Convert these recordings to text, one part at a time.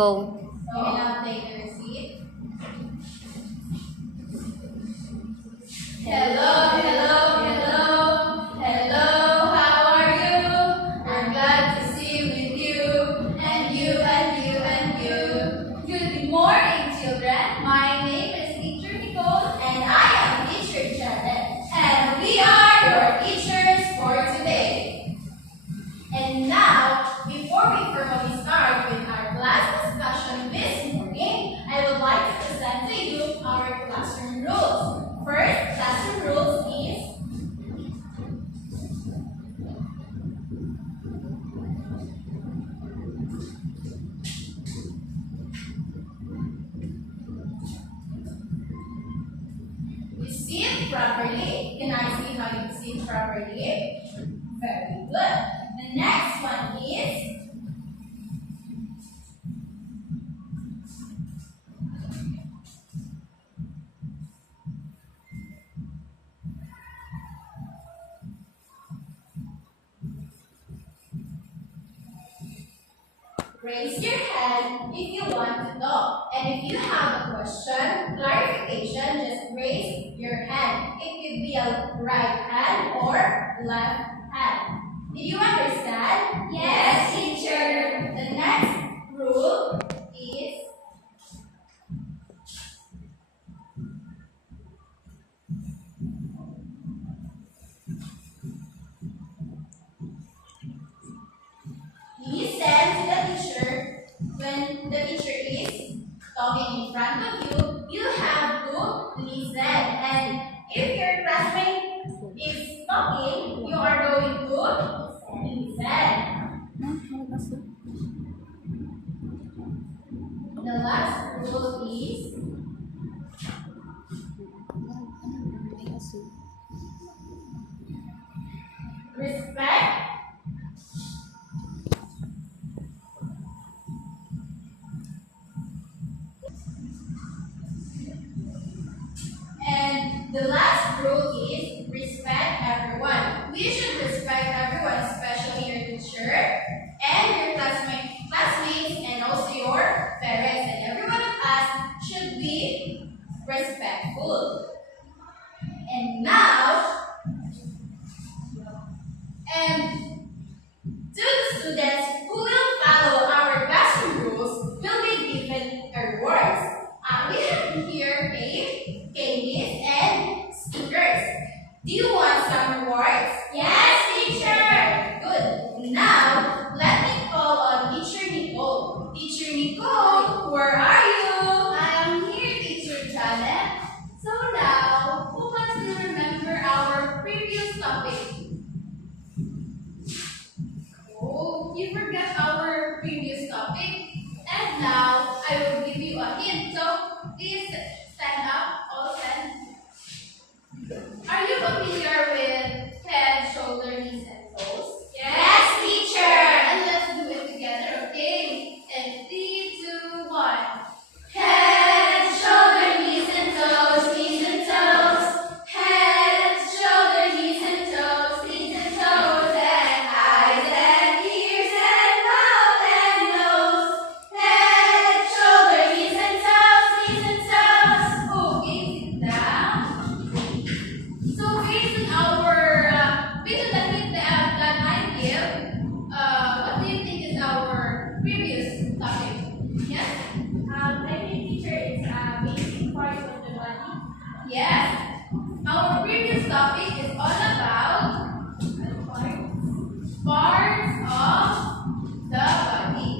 Go. You may now take your seat. Hello, hello, hello, hello, how are you? I'm glad to see with you, and you, and you, and you. Good morning, children. My name is Teacher Nicole, and I am Teacher Janet, and we are your teachers for today. And now, before we formally start with our class discussion this morning, I would like to present to you our classroom rules. First, classroom rules is you sit properly. Can I see how you sit properly? Very good. The next one is raise your hand if you want to know. And if you have a question, clarification, just raise your hand. It could be a right hand or left hand. Did you understand? Yes, teacher. The next rule is listen to the teacher. When the teacher is talking in front of you, you have to listen. And if your classmate is talking, you are going to listen. The last rule is respect. And the last rule is respect everyone. We should respect everyone, especially your teacher and your classmates, and also your parents. And every one of us should be respectful. And now, to the students who will follow our classroom rules will be given rewards. We have here candies and stickers. Do you want some rewards? Yes, teacher. Good. Now, let me call on Teacher Nicole. Teacher Nicole, where are you? I am here, Teacher Janet. So now, who wants to remember our previous topic? Oh, you forgot our previous topic. And now, I will give you a hint. So, please stand up, all stand. Are you familiar with head, shoulder, knees, and toes? Yes, teacher. And let's do it together, okay? And 3, 2, 1. Head, shoulder, knees, and toes, knees and toes. Head, shoulder, knees and toes, knees and toes. And eyes and ears and mouth and nose. Head, shoulder, knees and toes, knees and toes. Okay, sit down. So based on that I give, what do you think is our previous topic? Yes? I think teacher is basic parts of the body. Yes. Our previous topic is all about parts of the body.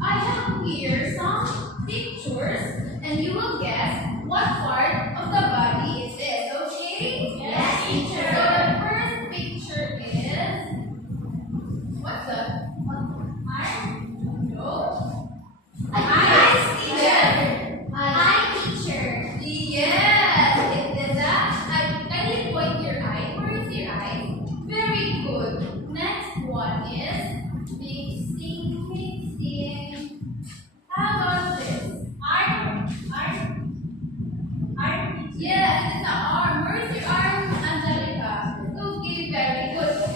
I have here some pictures, and you will guess what part of the body is this, okay? Yes, teacher. So the first picture is, what's the arm? No. Eyes, teacher. Eye, teacher. Yes, it is that. Can you point your eye? Where is your eye? Very good. Next one is mixing, mixing. How about this? Arm. Yes, it's an arm. Where's your arm, Angelica? Okay, very good.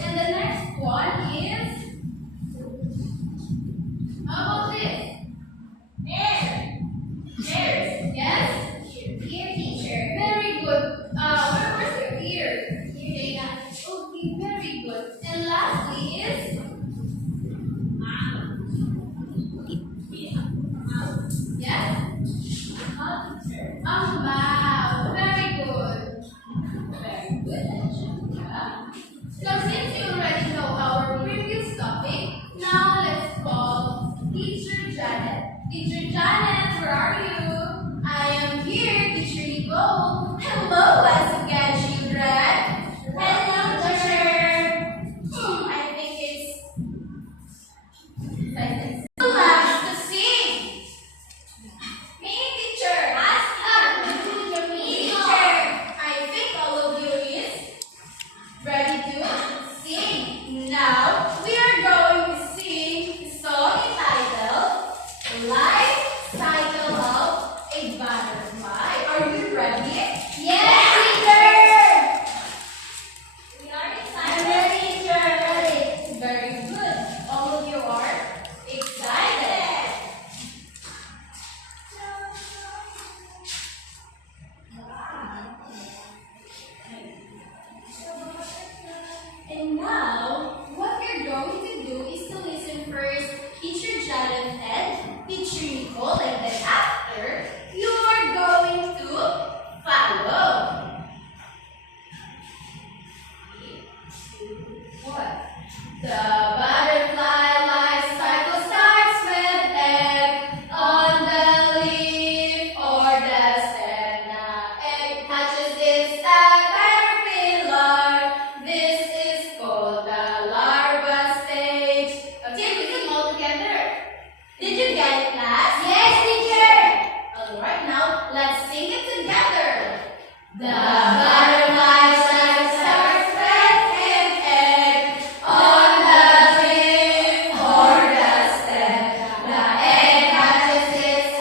butterfly starts with an egg on the leaf or the stem. The egg hatches its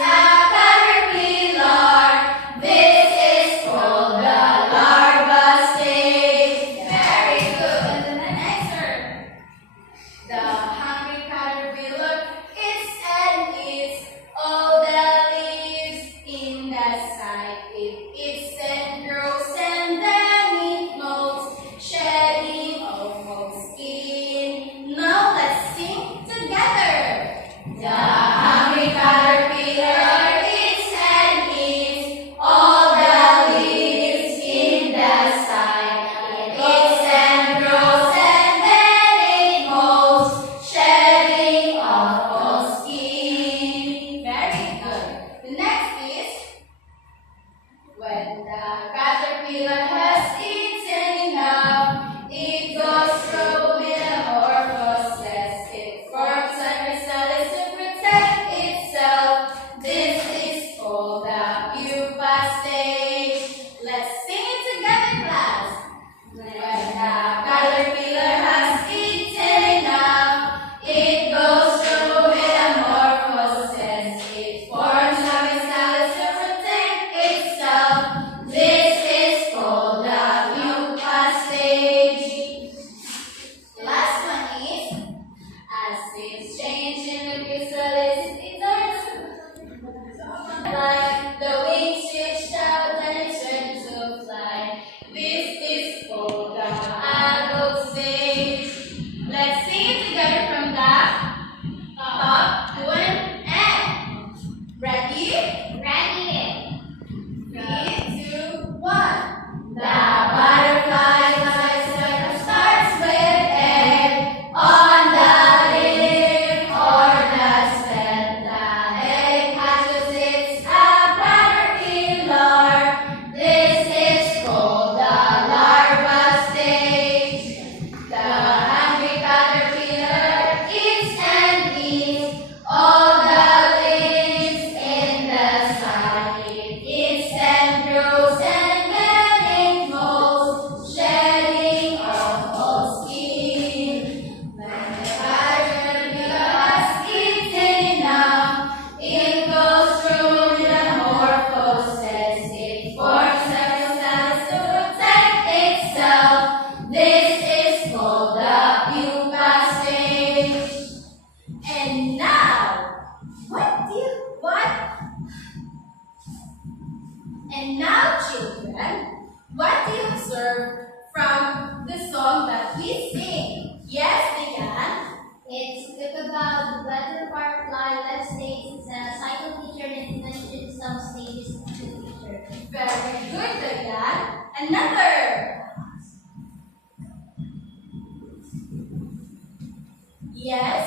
caterpillar. This is called the larva stage. Very good. And then the next word. The hungry caterpillar eats and eats all the leaves in the side. It eats and grows and then it molts, shedding almost skin. Now let's sing together. The hungry caterpillar eats and eats all the leaves in the side. It eats and grows and then it molts, shedding all skin. Very good. The next is when the caterpillar has eaten enough, it goes through metamorphosis. It forms a chrysalis to protect itself. This is called the pupa stage. Let's sing it together, class. When the caterpillar has eaten enough, it goes through metamorphosis. It forms a chrysalis to protect itself. This is called the pupa stage. The last one is as things change in the chrysalis, it turns like the wings stretched out and it's ready to fly. This is called the adult stage. Let's sing it together from the top to an end. Ready? Ready. 3, 2, 1. The butterfly starts with egg on the leaf or the stem. The egg hatches its caterpillar. This is called the larva stage. The hungry caterpillar eats and eats all the leaves in the side. It eats and grows and then it molts, shedding all skin. When the caterpillar has eaten enough, it goes through metamorphosis. It forms a chrysalis to protect itself. This is called the pupa stage. And now, And now, children, what do you observe from the song that we sing? Yes, Diane? It's about the butterfly life stage. It's a cycle feature and it mentions some stages of the feature. Very good, Diane. Another. Yes?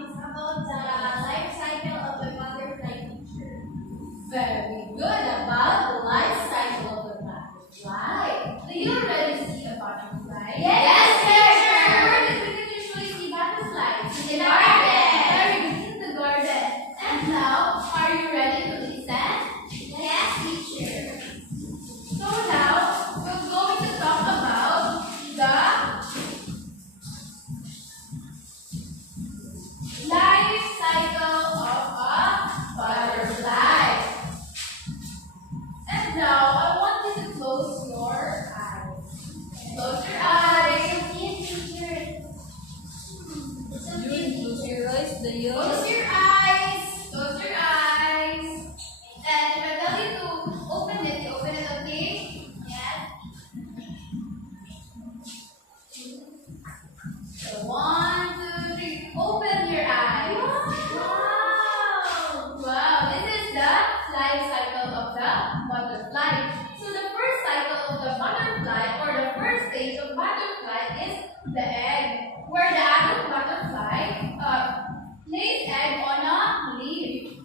It's about the life cycle of the butterfly feature. Very good about the life cycle of the butterfly. Do you already see a butterfly? Yes, teacher. Where did we usually see butterflies? In the garden. Very good, in the garden. And now, are you ready to listen? Yes, teacher. So now, we're going to talk about the life cycle of a butterfly. And now, I want you to close your eyes. Close your eyes. Close your eyes. Close your eyes. And if I tell you to open it, you open it, okay? Yes. So 1, 2, 3. Open your eyes. Wow. Wow, this is the life cycle of the butterfly. So the first cycle of the butterfly, or the first stage of butterfly, is the egg, where the adult butterfly lays egg on a leaf.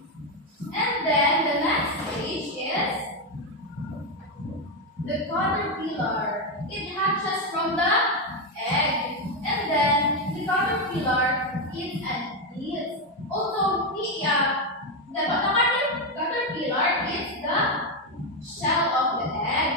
And then the next stage is the caterpillar. It hatches from the egg, and then the caterpillar eats and eats. Also, the caterpillar eats the shell of the egg.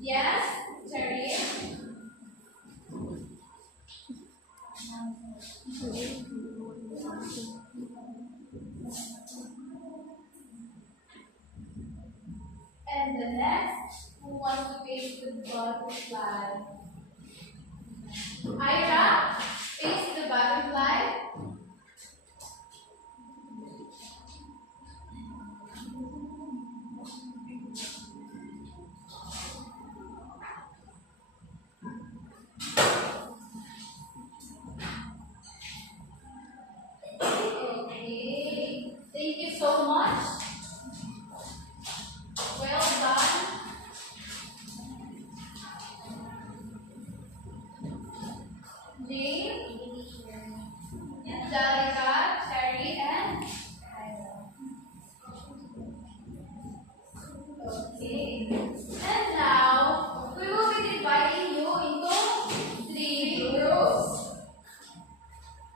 Yes, Cherry. And the next, who wants to paste the butterfly? Ira, paste the butterfly. Okay. Thank you so much. Well done. Jane, Angelica, Cherry, and okay. And now we will be dividing you into 3 groups.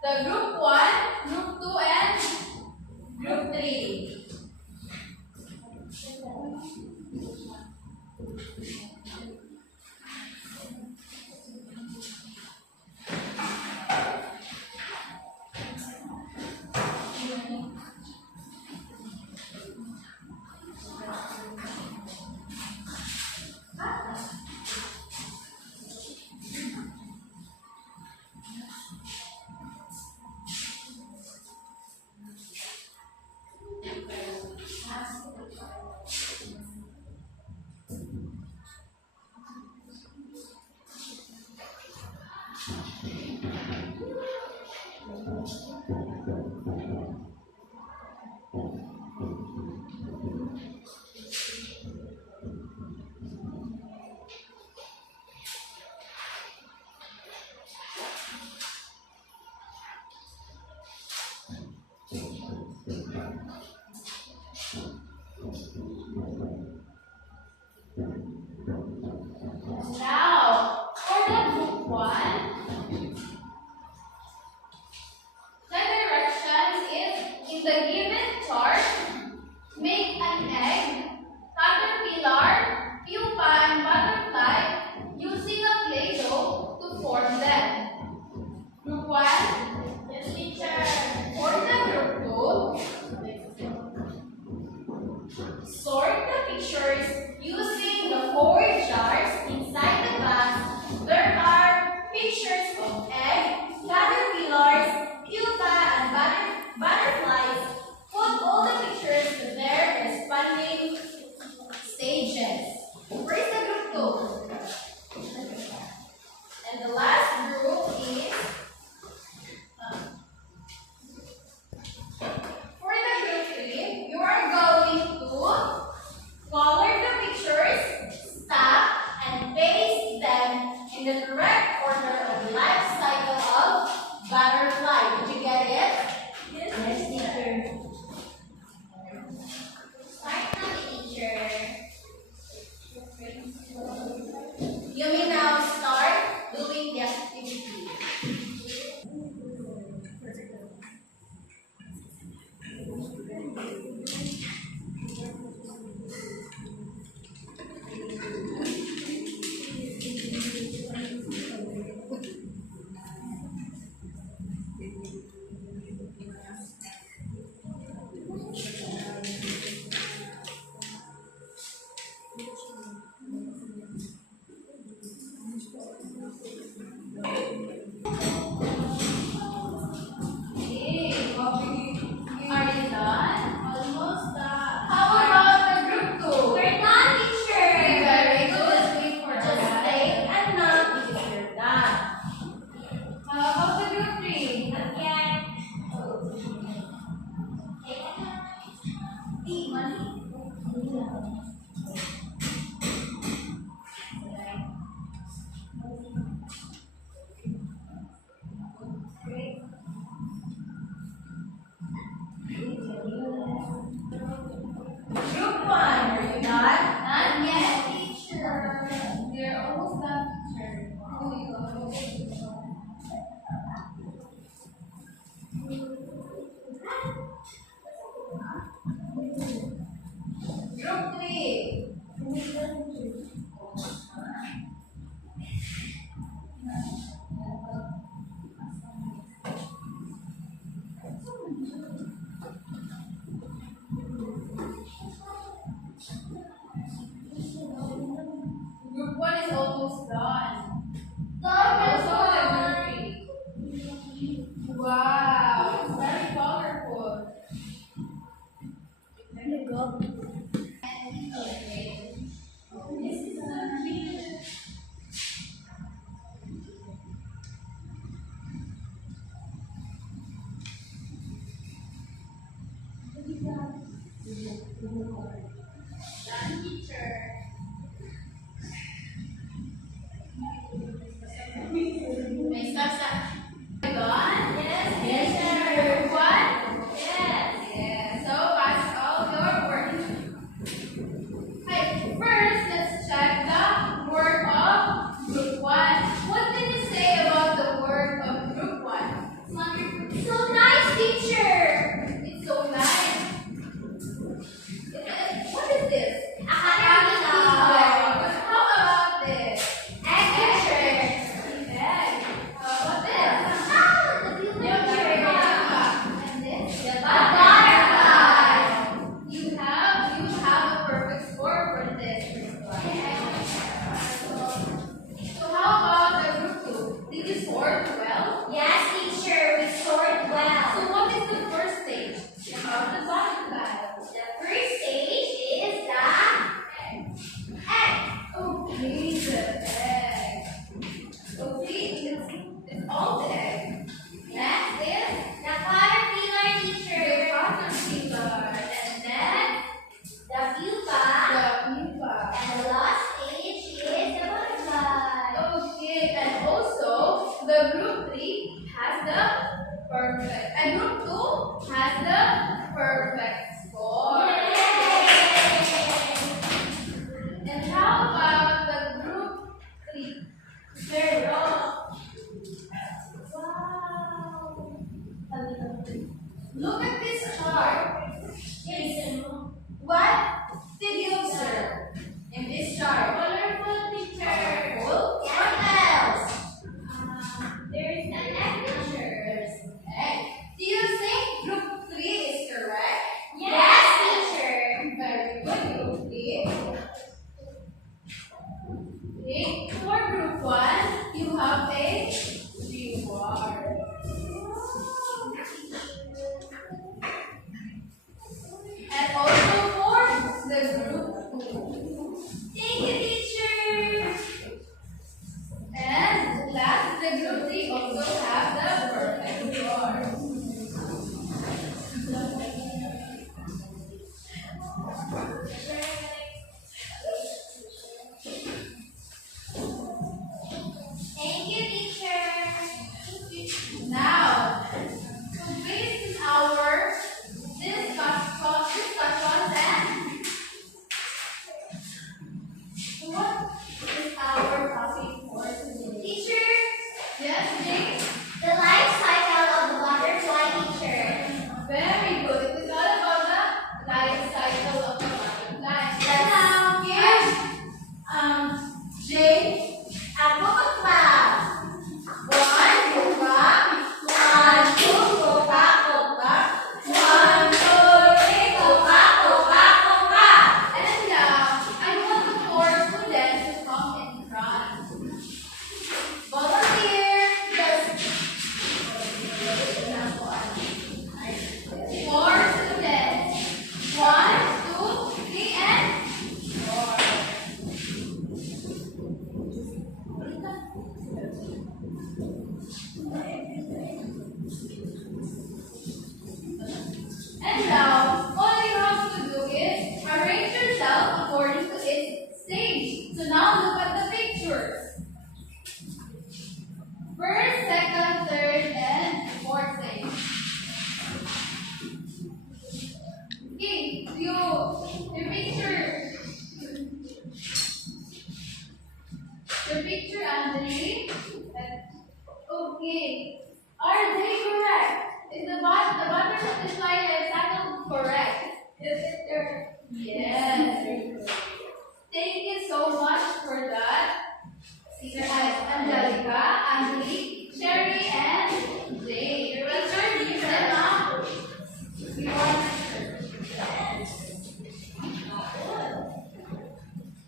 The group 1, group 2, and group 3. Now, for the group 1, the directions is in the given chart. Make an egg, caterpillar, pupa, and butterfly using a Play-Doh to form them. Group 1, Yes, teacher. for the group 2, sort the pictures using the 4 jars inside the glass. There are pictures of egg, caterpillars, pupa, and butterflies. Put all the pictures to their responding stages. Where's the group 2? And the last group is for the group 3, you are going to color the pictures, stack, and paste them in the correct order of the life cycle of butterfly. Did you get it? Yes, teacher. Start now, teacher. You may now start doing the activity. Okay, are you done? Almost done. How about the group 2? We're done, teacher. Very good. Just Okay. take and not because you're done. How about the group 3? Not yet. Group 1, are you done? Not yet, teacher. You're almost done, teacher. Group 3. is almost done. Colorful Also, the one. group 3. Wow, it's very colorful. There you go. Okay. This is so cute. Done, teacher. May stop. Gone? Yes, Yes, teacher. group 1? Yes. Yeah, so pass all your work. Hi, first let's check the work of group 1. What did you say about the work of group 1? So nice, teacher. It's so nice. What is this? Academic. How about this? Egg, teacher. Egg. What this? Ah, the future. And this? The butterfly. You have a perfect score for this. So how about the group 2? Did you score well? Yes, teacher. We scored well. So what is the first stage? About the butterfly. The first stage is the egg. Okay, the egg. Okay, it's all the egg. Next is The caterpillar, the teacher. caterpillar. And then The pupa. the pupa. And the last stage is the butterfly. Okay, and also the group 3 has the perfect, and group 2 has the perfect score. And how about the group 3? Very wrong. Wow. Look at this chart. Yes. What did you observe in this chart? Colorful, teacher. Colorful. What else? There's an egg, teacher. Egg. Do you think group 3 is correct? Yes, teacher. Very good, group 3. Okay, for group 1, you have a reward. And also for the group 2. Thank you, teacher. And last, the group 3 also have the perfect score. Thank you, teacher. Now, so based on our discussion and what is our topic for today? Teacher, Yes, Jane? the life cycle of the butterfly, teacher. Very good. It is all about the life cycle of the butterfly. Yes. Now, give Jane A book of clouds. one pupa, One, two, coca, coca. one, two, three, Coca, coca, coca. and now I want the four students to come in front. Volunteer. Four students. 1, 2, 3, and 4. And now, all you have to do is arrange yourself according to its stage. So now look at the pictures. First, second, third, and fourth stage. Okay, your picture. The picture underneath. Okay. Are they correct? Is the butterfly life cycle correct? Is it correct? Yes. Thank you so much for that. Angelica, Angelique, Sherry, and Jay. Your picture, leave them up. You want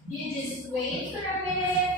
you just wait for a minute.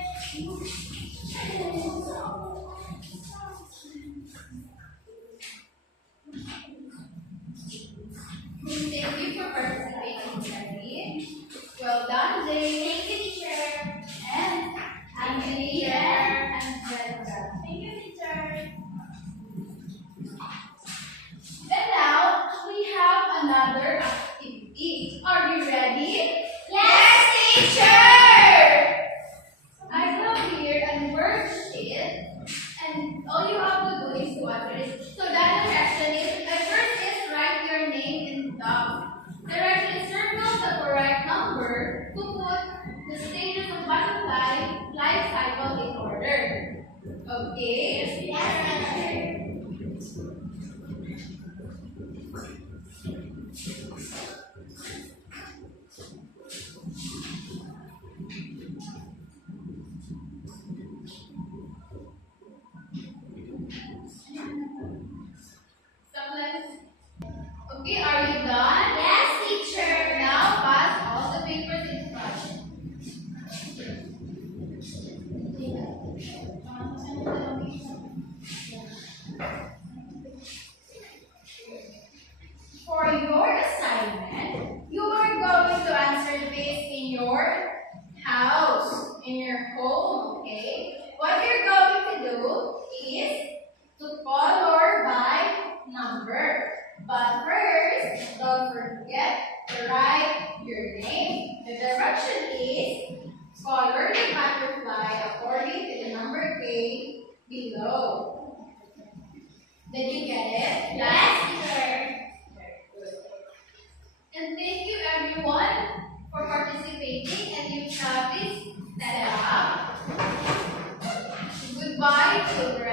Okay. Okay, are you done? Yes, teacher. Now pass all the papers in front. For your assignment, you are going to answer this in your house, in your home, okay? What you're going to do is to color by number. But first, don't forget to write your name. The direction is color the butterfly according to the number K below. Did you get it? Yes, teacher. And thank you everyone for participating, and you have this set up. Goodbye, children.